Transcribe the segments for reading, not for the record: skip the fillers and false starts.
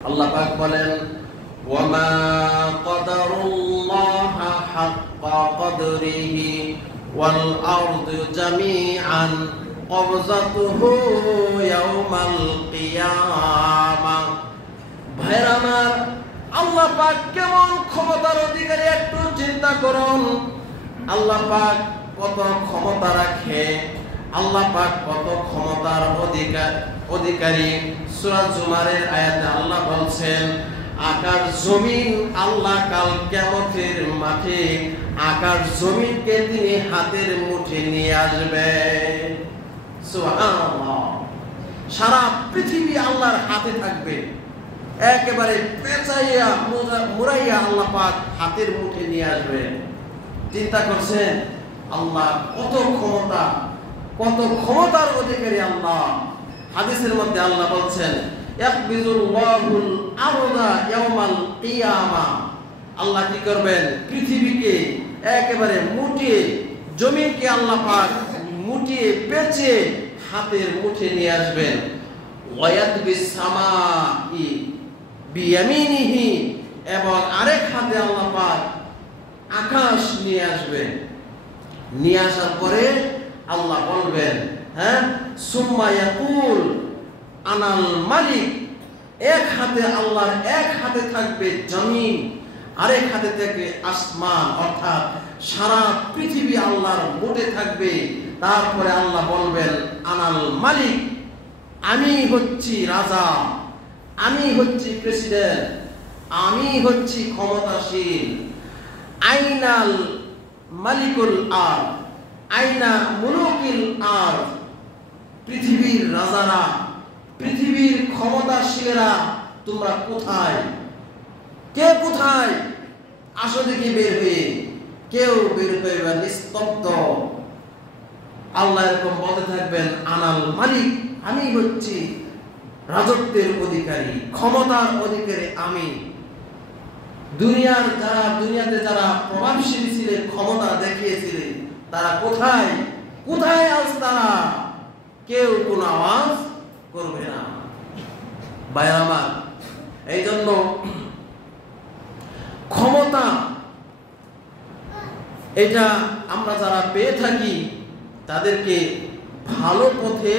আল্লাহ পাক বলেন ওয়ামা কদারুল্লাহা হাক্কা কদরিহি ওয়াল আরদু জামিআন কবযাতুহু ইয়াওমাল কিয়ামাহ। ভাইরা আমার, আল্লাহ পাক কেমন ক্ষমতার অধিকারী একটু চিন্তা করুন। আল্লাহ পাক কত ক্ষমতা রাখে, আল্লাহ পাক কত ক্ষমতার অধিকারী। সূরা জুমারের আয়াতে আল্লাহ বলছেন আকাশ জমিন আল্লাহ কাল কিয়ামতের মাঠে আকাশ জমিনকে তিনি হাতের মুঠে নিয়ে আসবেন। সুবহানাল্লাহ। সারা পৃথিবী আল্লাহর হাতে থাকবে, একেবারে পেঁচাইয়া মুড়াইয়া আল্লাহ পাক হাতের মুঠে নিয়ে আসবেন। চিন্তা করছেন আল্লাহ কত ক্ষমতা, কত ক্ষমতার অধিকারী আল্লাহ। হাদিসের মধ্যে আল্লাহ বলছেন ইয়াকবিজুল্লাহুল আরদা ইয়াওমাল কিয়ামাহ। আল্লাহ কি করবেন? পৃথিবীকে একেবারে মুটিয়ে, জমিনকে আল্লাহ পাক মুটিয়ে পেঁচে হাতের মুঠে নিয়ে আসবেন। ওয়ায়াতবিস সামাই বিয়ামিনিহি, এবং আরেক হাতে আল্লাহ পাক আকাশ নিয়ে আসবেন। নিয়ে আসার পরে আল্লাহ বলবেন সুম্মা ইয়াকুল আনাল মালিক। এক হাতে আল্লাহর এক হাতে থাকবে জমিন, আরেক হাতে থাকবে আসমান, অর্থাৎ সারা পৃথিবী আল্লাহর মুঠে থাকবে। তারপরে আল্লাহ বলবেন আনাল মালিক, আমি হচ্ছি রাজা, আমি হচ্ছি প্রেসিডেন্ট, আমি হচ্ছি ক্ষমতাশীল। আইনাল মালিকুল আর আইনা মুলুকিল আর। পৃথিবীর রাজারা, পৃথিবীর ক্ষমতাশীলেরা তোমরা কোথায়? কে কোথায়? আসো দেখি বের হয়ে। কেউ বের হয়ে বা নিস্তব্ধ। আল্লাহ এরকম বলতে থাকবেন আনাল মালিক, আমি হচ্ছি রাজত্বের অধিকারী, ক্ষমতার অধিকারী আমি। দুনিয়াতে যারা প্রভাবশালী ছিলেন, ক্ষমতা দেখিয়েছিলেন, তারা কোথায়? কোথায় আজ তারা? কেউ কোনো আওয়াজ করবে না। ভাই আমার, এই জন্য ক্ষমতা এটা আমরা যারা পেয়ে থাকি তাদেরকে ভালো পথে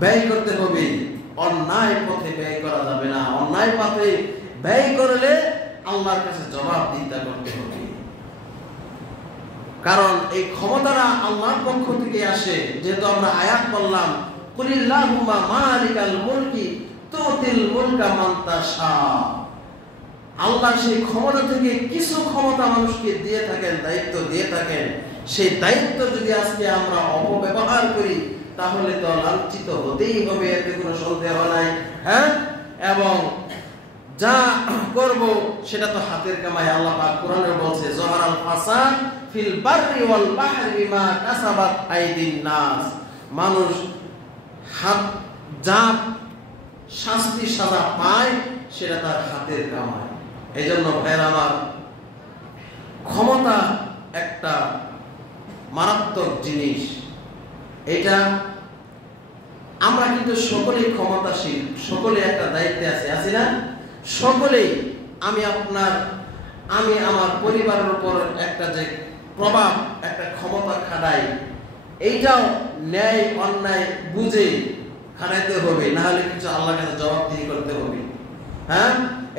ব্যয় করতে হবে, অন্যায় পথে ব্যয় করা যাবে না। অন্যায় পথে ব্যয় করলে আল্লাহর কাছে জবাবদিহিতা করতে হবে। কারণ এই ক্ষমতাটা আল্লাহর পক্ষ থেকে আসে। যেহেতু আমরা আয়াত বললাম কুলিল্লাহুম্মা মালিকাল মুলকি তুতিল মুলকা মান তাশা। আল্লাহ সেই ক্ষমতা থেকে কিছু ক্ষমতা মানুষকে দিয়ে থাকেন, দায়িত্ব দিয়ে থাকেন। সেই দায়িত্ব যদি আজকে আমরা অপব্যবহার করি তাহলে তো লাঞ্ছিত হতেই হবে, এতে কোনো সন্দেহ নাই। এবং যা করব সেটা তো হাতের কামাই। আল্লাহ পাক কোরআনে বলছে জহারাল ফাসাদ ফিল বাররি ওয়াল বাহরি বিমা কাসাবাত আইদিন নাস। মানুষ হাত যা শাস্তি সাজা পায় সেটা তার হাতের কামাই। এই জন্য ভাইরা আমার, ক্ষমতা একটা মারাত্মক জিনিস। এটা আমরা কিন্তু সকলেই ক্ষমতাশীল, সকলে একটা দায়িত্বে আছি না? সকলেই। আমি আমার পরিবারের উপর একটা যে প্রভাব, একটা ক্ষমতা খাটাই, এইটাও ন্যায় অন্যায় বুঝে খাটাইতে হবে, না হলে কিছু আল্লাহর কাছে জবাবদিহি করতে হবে।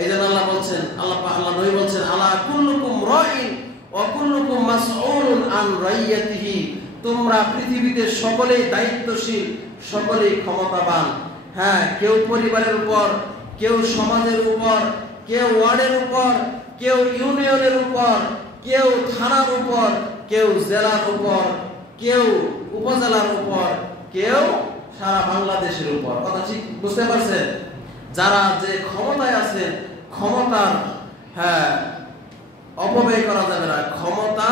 এই জন্য আল্লাহ বলছেন, আল্লাহ নবী বলছেন আলা কুল্লুকুম রাইন ওয়া কুল্লুকুম মাসউলুন আন রাইয়াতিহি। তোমরা পৃথিবীতে সকলেই দায়িত্বশীল, সকলেই ক্ষমতাবান। কেউ পরিবারের উপর, কেউ সমাজের উপর, কেউ ওয়ার্ডের উপর, কেউ ইউনিয়নের উপর, কেউ থানার উপর, কেউ জেলার উপর, কেউ উপজেলার উপর, কেউ সারা বাংলাদেশের উপর। কথা ঠিক বুঝতে পারছেন? যারা যে ক্ষমতায় আছে, ক্ষমতার অপব্যয় করা যাবে না। ক্ষমতা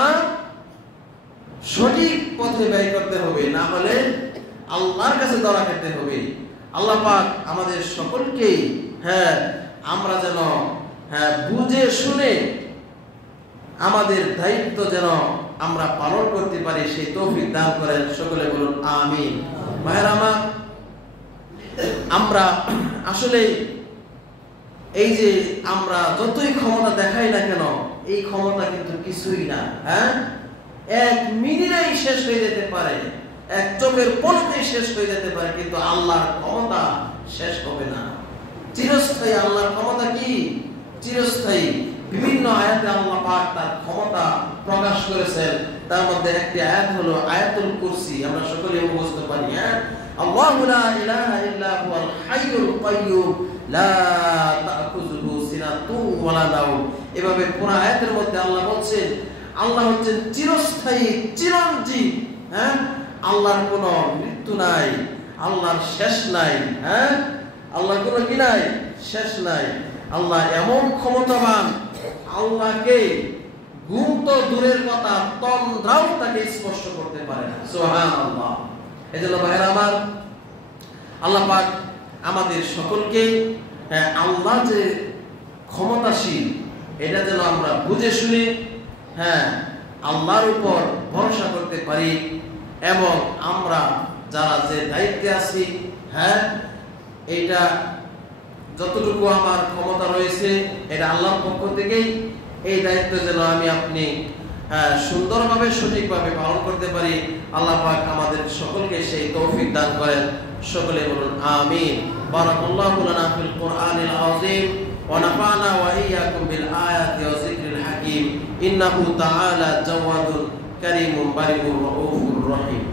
সঠিক পথে ব্যয় করতে হবে, না হলে আল্লাহর কাছে ধরা খেতে হবে। আল্লাহ পাক আমাদের সকলকেই আমরা যেন বুঝে শুনে আমাদের দায়িত্ব যেন আমরা পালন করতে পারি, সেই তৌফিক দান করেন। সকলে বলুন আমিন। ভাইরা আমার, আমরা আসলে এই যে আমরা যতই ক্ষমতা দেখাই না কেন, এই ক্ষমতা কিন্তু কিছুই না। হ্যাঁ, 1 মিনিটেই শেষ হয়ে যেতে পারে, 1 চোখের পলকেই শেষ হয়ে যেতে পারে, কিন্তু আল্লাহর ক্ষমতা শেষ হবে না, চিরস্থায়ী। আল্লাহর ক্ষমতা কি? চিরস্থায়ী। বিভিন্ন আয়াতে আল্লাহ পাক তার ক্ষমতা প্রকাশ করেছেন। তার মধ্যে একটি আয়াত হলো আয়াতুল কুরসি, আমরা সকলেই মুখস্থ পারি। হ্যাঁ, আল্লাহু লা ইলাহা ইল্লা হুয়াল হাইয়ুল কাইয়্যুম লা তা'খুযুহু সিনাতুন ওয়া লা নাওম। এভাবে পুরো আয়াতের মধ্যে আল্লাহ বলছেন আল্লাহ হচ্ছেন চিরস্থায়ী, চিরঞ্জীব। হ্যাঁ, আল্লাহর কোনো মৃত্যু নাই, আল্লাহর শেষ নাই। হ্যাঁ, আল্লাহর কোনো কি নাই? শেষ নাই। আল্লাহ এমন ক্ষমতাবান, আল্লাহকে ঘুম তো দূরের কথা, তন্দ্রাও তাকে স্পর্শ করতে পারে না। সুবহানাল্লাহ। এজন্য ভাইরা আমার, আল্লাহ পাক আমাদের সকলকে আল্লাহ যে ক্ষমতাশীল, এটা যেন আমরা বুঝে শুনে আল্লাহর উপর ভরসা করতে পারি, এবং আমরা যারা যে দায়িত্বে আছি, এইটা যতটুকু আমার ক্ষমতা রয়েছে এটা আল্লাহর পক্ষ থেকেই, এই দায়িত্ব যেন আমি আপনি সুন্দরভাবে সঠিকভাবে পালন করতে পারি। আল্লাহ পাক আমাদের সকলকে সেই তৌফিক দান করেন। সকলে বলুন আমিন। বারাকাল্লাহু লানা ফিল কুরআনিল আযীম ওয়া নাফা'না ওয়া ইয়্যাকুম বিল আয়াতি ওয়া যিকরিল হাকীম। ইন্নাহু তাআলা জাওয়াদুন কারীমুন বারিউর রাউফুর রহিম।